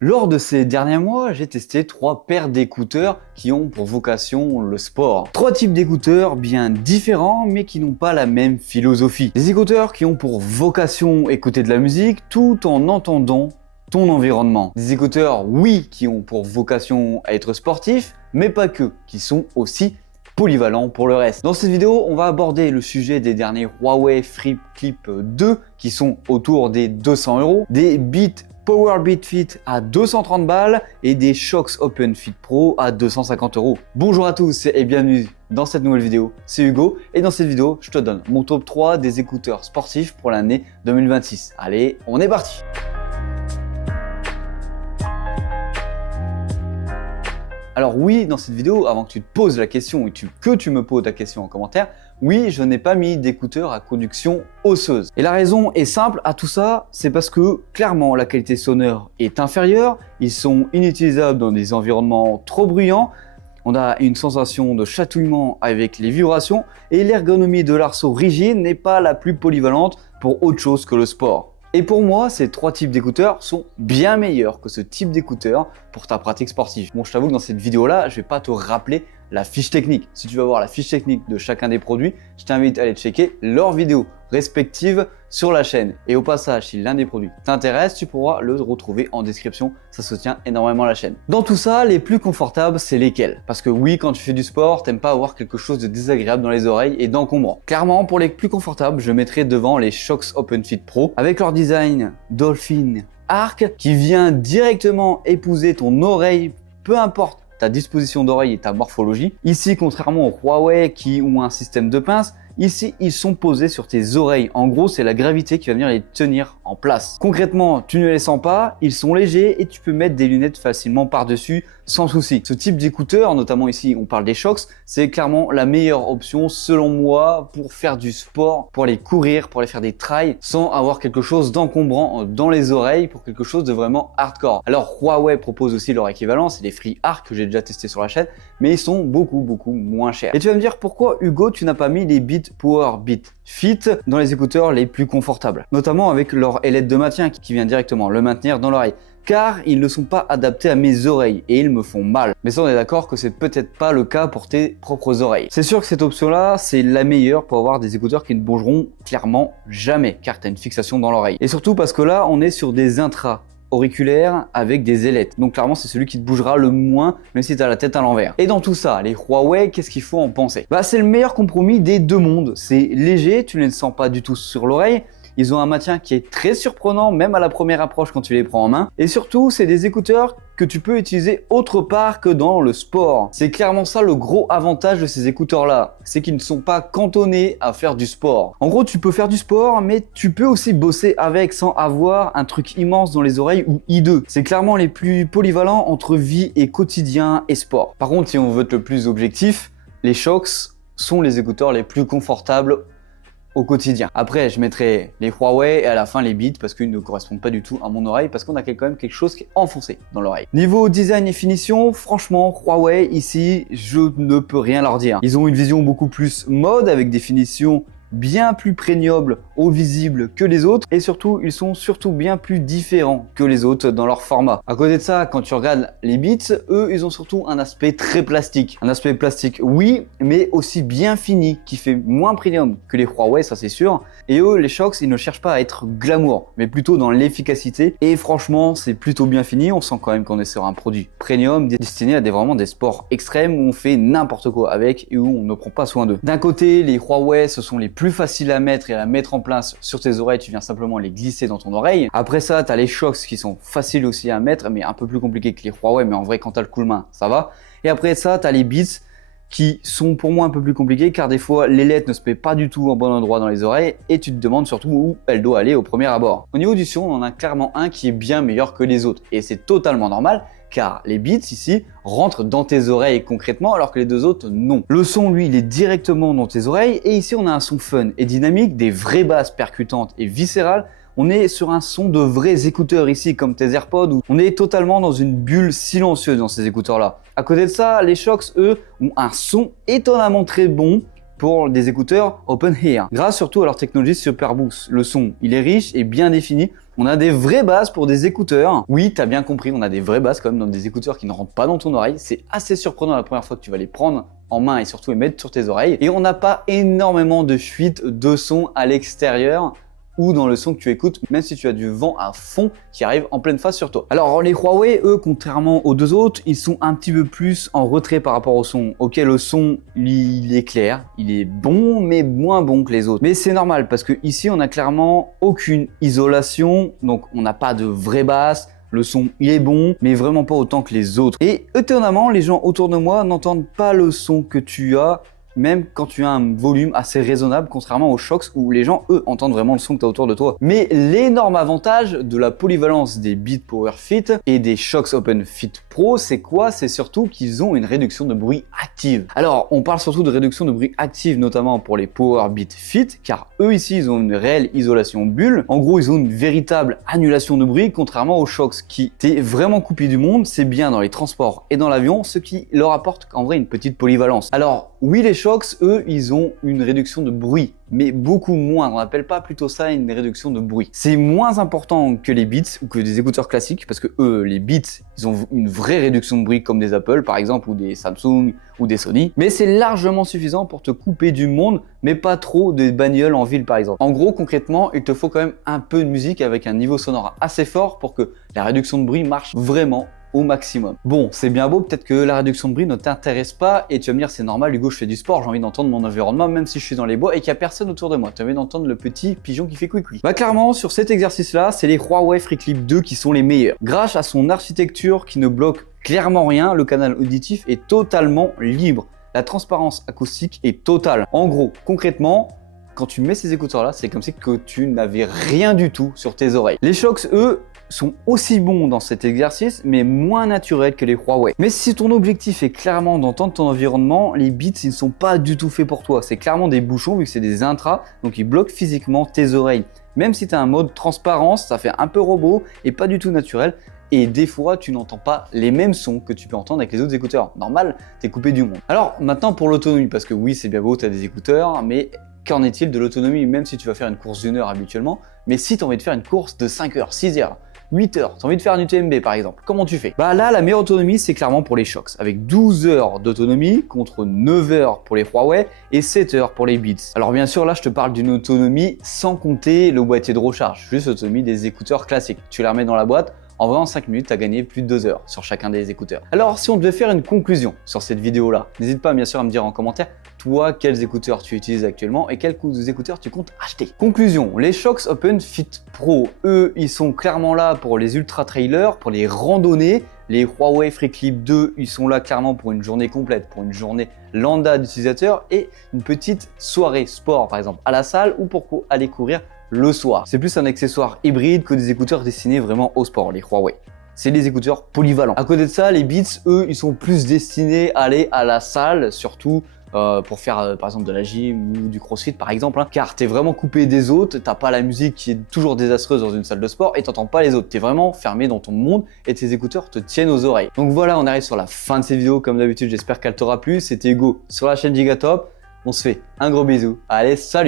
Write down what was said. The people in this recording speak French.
Lors de ces derniers mois, j'ai testé 3 paires d'écouteurs qui ont pour vocation le sport. 3 types d'écouteurs bien différents mais qui n'ont pas la même philosophie. Des écouteurs qui ont pour vocation écouter de la musique tout en entendant ton environnement. Des écouteurs, oui, qui ont pour vocation à être sportifs, mais pas que, qui sont aussi polyvalents pour le reste. Dans cette vidéo, on va aborder le sujet des derniers Huawei FreeClip 2 qui sont autour des 200 €, des Beats Powerbeat Fit à 230 balles et des Shox Open Fit Pro à 250 €. Bonjour à tous et bienvenue dans cette nouvelle vidéo, c'est Hugo et dans cette vidéo, je te donne mon top 3 des écouteurs sportifs pour l'année 2026. Allez, on est parti! Alors oui, dans cette vidéo, avant que tu te poses la question et que tu me poses la question en commentaire, oui, je n'ai pas mis d'écouteurs à conduction osseuse. Et la raison est simple à tout ça, c'est parce que clairement la qualité sonore est inférieure, ils sont inutilisables dans des environnements trop bruyants, on a une sensation de chatouillement avec les vibrations et l'ergonomie de l'arceau rigide n'est pas la plus polyvalente pour autre chose que le sport. Et pour moi, ces 3 types d'écouteurs sont bien meilleurs que ce type d'écouteurs pour ta pratique sportive. Bon, je t'avoue que dans cette vidéo-là, je vais pas te rappeler la fiche technique. Si tu veux voir la fiche technique de chacun des produits, je t'invite à aller checker leurs vidéos respectives sur la chaîne. Et au passage, si l'un des produits t'intéresse, tu pourras le retrouver en description. Ça soutient énormément la chaîne. Dans tout ça, les plus confortables, c'est lesquels? Parce que oui, quand tu fais du sport, t'aimes pas avoir quelque chose de désagréable dans les oreilles et d'encombrant. Clairement, pour les plus confortables, je mettrai devant les Shox Open Fit Pro avec leur design Dolphin Arc qui vient directement épouser ton oreille, peu importe ta disposition d'oreille et ta morphologie. Ici, contrairement aux Huawei qui ont un système de pince, ici, ils sont posés sur tes oreilles. En gros, c'est la gravité qui va venir les tenir en place. Concrètement, tu ne les sens pas, ils sont légers et tu peux mettre des lunettes facilement par-dessus sans souci. Ce type d'écouteurs, notamment ici, on parle des Shox, c'est clairement la meilleure option selon moi pour faire du sport, pour aller courir, pour aller faire des trails sans avoir quelque chose d'encombrant dans les oreilles, pour quelque chose de vraiment hardcore. Alors, Huawei propose aussi leur équivalent, c'est les FreeArc que j'ai déjà testé sur la chaîne, mais ils sont beaucoup moins chers. Et tu vas me dire pourquoi Hugo, tu n'as pas mis les Beats Powerbeat Fit dans les écouteurs les plus confortables, notamment avec leur ailette de maintien qui vient directement le maintenir dans l'oreille, car ils ne sont pas adaptés à mes oreilles et ils me font mal. Mais ça, on est d'accord que c'est peut-être pas le cas pour tes propres oreilles. C'est sûr que cette option-là, c'est la meilleure pour avoir des écouteurs qui ne bougeront clairement jamais, car tu as une fixation dans l'oreille. Et surtout parce que là, on est sur des auriculaires avec des ailettes. Donc clairement, c'est celui qui te bougera le moins, même si tu as la tête à l'envers. Et dans tout ça, les Huawei, qu'est-ce qu'il faut en penser? C'est le meilleur compromis des deux mondes. C'est léger, tu ne les sens pas du tout sur l'oreille. Ils ont un maintien qui est très surprenant, même à la première approche quand tu les prends en main. Et surtout, c'est des écouteurs que tu peux utiliser autre part que dans le sport. C'est clairement ça le gros avantage de ces écouteurs-là. C'est qu'ils ne sont pas cantonnés à faire du sport. En gros, tu peux faire du sport, mais tu peux aussi bosser avec sans avoir un truc immense dans les oreilles ou hideux. C'est clairement les plus polyvalents entre vie et quotidien et sport. Par contre, si on veut être le plus objectif, les Shox sont les écouteurs les plus confortables au quotidien. Après, je mettrai les Huawei et à la fin les Beats parce qu'ils ne correspondent pas du tout à mon oreille parce qu'on a quand même quelque chose qui est enfoncé dans l'oreille. Niveau design et finition, franchement, Huawei ici, je ne peux rien leur dire. Ils ont une vision beaucoup plus mode avec des finitions bien plus premium au visible que les autres et surtout ils sont surtout bien plus différents que les autres dans leur format. À côté de ça, quand tu regardes les Beats, eux ils ont surtout un aspect très plastique. Un aspect plastique oui, mais aussi bien fini qui fait moins premium que les Huawei, ça c'est sûr. Et eux les Shox, ils ne cherchent pas à être glamour, mais plutôt dans l'efficacité et franchement c'est plutôt bien fini. On sent quand même qu'on est sur un produit premium destiné à vraiment des sports extrêmes où on fait n'importe quoi avec et où on ne prend pas soin d'eux. D'un côté, les Huawei ce sont les plus facile à mettre et à mettre en place sur tes oreilles, tu viens simplement les glisser dans ton oreille. Après ça, tu as les Shox qui sont faciles aussi à mettre, mais un peu plus compliqués que les Huawei, mais en vrai, quand tu as le coup de main, ça va. Et après ça, tu as les Beats qui sont pour moi un peu plus compliqués, car des fois, l'ailette ne se met pas du tout au bon endroit dans les oreilles et tu te demandes surtout où elle doit aller au premier abord. Au niveau du son, on en a clairement un qui est bien meilleur que les autres et c'est totalement normal, car les Beats ici rentrent dans tes oreilles concrètement alors que les deux autres non. Le son lui il est directement dans tes oreilles et ici on a un son fun et dynamique, des vraies basses percutantes et viscérales. On est sur un son de vrais écouteurs ici comme tes AirPods où on est totalement dans une bulle silencieuse dans ces écouteurs là. À côté de ça, les Shox eux ont un son étonnamment très bon pour des écouteurs open ear. Grâce surtout à leur technologie Super Boost, le son, il est riche et bien défini. On a des vraies basses pour des écouteurs. Oui, t'as bien compris, on a des vraies basses quand même dans des écouteurs qui ne rentrent pas dans ton oreille. C'est assez surprenant la première fois que tu vas les prendre en main et surtout les mettre sur tes oreilles. Et on n'a pas énormément de fuite de son à l'extérieur ou dans le son que tu écoutes, même si tu as du vent à fond qui arrive en pleine face sur toi. Alors les Huawei, eux, contrairement aux deux autres, ils sont un petit peu plus en retrait par rapport au son. Ok, le son, il est clair, il est bon, mais moins bon que les autres. Mais c'est normal, parce que ici, on n'a clairement aucune isolation, donc on n'a pas de vraie basse. Le son, il est bon, mais vraiment pas autant que les autres. Et étonnamment, les gens autour de moi n'entendent pas le son que tu as, même quand tu as un volume assez raisonnable, contrairement aux Shox où les gens, eux, entendent vraiment le son que tu as autour de toi. Mais l'énorme avantage de la polyvalence des Beats Power Fit et des Shox Open Fit Pro, c'est quoi? C'est surtout qu'ils ont une réduction de bruit active. Alors, on parle surtout de réduction de bruit active, notamment pour les Power Beat Fit, car eux ici, ils ont une réelle isolation bulle. En gros, ils ont une véritable annulation de bruit, contrairement aux Shox qui t'es vraiment coupé du monde. C'est bien dans les transports et dans l'avion, ce qui leur apporte en vrai une petite polyvalence. Alors, oui, les Shox, eux, ils ont une réduction de bruit, mais beaucoup moins. On n'appelle pas plutôt ça une réduction de bruit. C'est moins important que les Beats ou que des écouteurs classiques, parce que eux, les Beats, ils ont une vraie réduction de bruit comme des Apple, par exemple, ou des Samsung, ou des Sony. Mais c'est largement suffisant pour te couper du monde, mais pas trop des bagnoles en ville, par exemple. En gros, concrètement, il te faut quand même un peu de musique avec un niveau sonore assez fort pour que la réduction de bruit marche vraiment au maximum. Bon, c'est bien beau, peut-être que la réduction de bruit ne t'intéresse pas et tu vas me dire c'est normal Hugo, je fais du sport, j'ai envie d'entendre mon environnement même si je suis dans les bois et qu'il n'y a personne autour de moi. Tu as envie d'entendre le petit pigeon qui fait couicoui. Bah clairement, sur cet exercice-là, c'est les Huawei FreeClip 2 qui sont les meilleurs. Grâce à son architecture qui ne bloque clairement rien, le canal auditif est totalement libre. La transparence acoustique est totale. En gros, concrètement, quand tu mets ces écouteurs-là, c'est comme si que tu n'avais rien du tout sur tes oreilles. Les Shox, eux, sont aussi bons dans cet exercice, mais moins naturels que les Huawei. Mais si ton objectif est clairement d'entendre ton environnement, les Beats, ils ne sont pas du tout faits pour toi. C'est clairement des bouchons, vu que c'est des intras, donc ils bloquent physiquement tes oreilles. Même si tu as un mode transparence, ça fait un peu robot et pas du tout naturel. Et des fois, tu n'entends pas les mêmes sons que tu peux entendre avec les autres écouteurs. Normal, t'es coupé du monde. Alors maintenant pour l'autonomie, parce que oui, c'est bien beau, tu as des écouteurs, mais qu'en est-il de l'autonomie? Même si tu vas faire une course d'1 heure habituellement, mais si tu as envie de faire une course de 5 heures, 6 heures, 8 heures, tu as envie de faire un UTMB par exemple, comment tu fais? Bah là, la meilleure autonomie, c'est clairement pour les Shox, avec 12 heures d'autonomie contre 9 heures pour les Huawei et 7 heures pour les Beats. Alors bien sûr, là, je te parle d'une autonomie sans compter le boîtier de recharge, juste l'autonomie des écouteurs classiques. Tu les remets dans la boîte, en vrai, en 5 minutes, tu as gagné plus de 2 heures sur chacun des écouteurs. Alors, si on devait faire une conclusion sur cette vidéo-là, n'hésite pas bien sûr à me dire en commentaire, toi, quels écouteurs tu utilises actuellement et quels écouteurs tu comptes acheter. Conclusion, les Shox Open Fit Pro, eux, ils sont clairement là pour les ultra trailers, pour les randonnées. Les Huawei FreeClip 2, ils sont là clairement pour une journée complète, pour une journée lambda d'utilisateurs et une petite soirée sport, par exemple, à la salle ou pour aller courir le soir. C'est plus un accessoire hybride que des écouteurs destinés vraiment au sport, les Huawei. C'est des écouteurs polyvalents. À côté de ça, les Beats, eux, ils sont plus destinés à aller à la salle, surtout pour faire par exemple de la gym ou du crossfit par exemple, hein, car t'es vraiment coupé des autres, t'as pas la musique qui est toujours désastreuse dans une salle de sport et t'entends pas les autres, t'es vraiment fermé dans ton monde et tes écouteurs te tiennent aux oreilles. Donc voilà, on arrive sur la fin de cette vidéo, comme d'habitude j'espère qu'elle t'aura plu. C'était Hugo sur la chaîne Gigatop, on se fait un gros bisou, allez salut.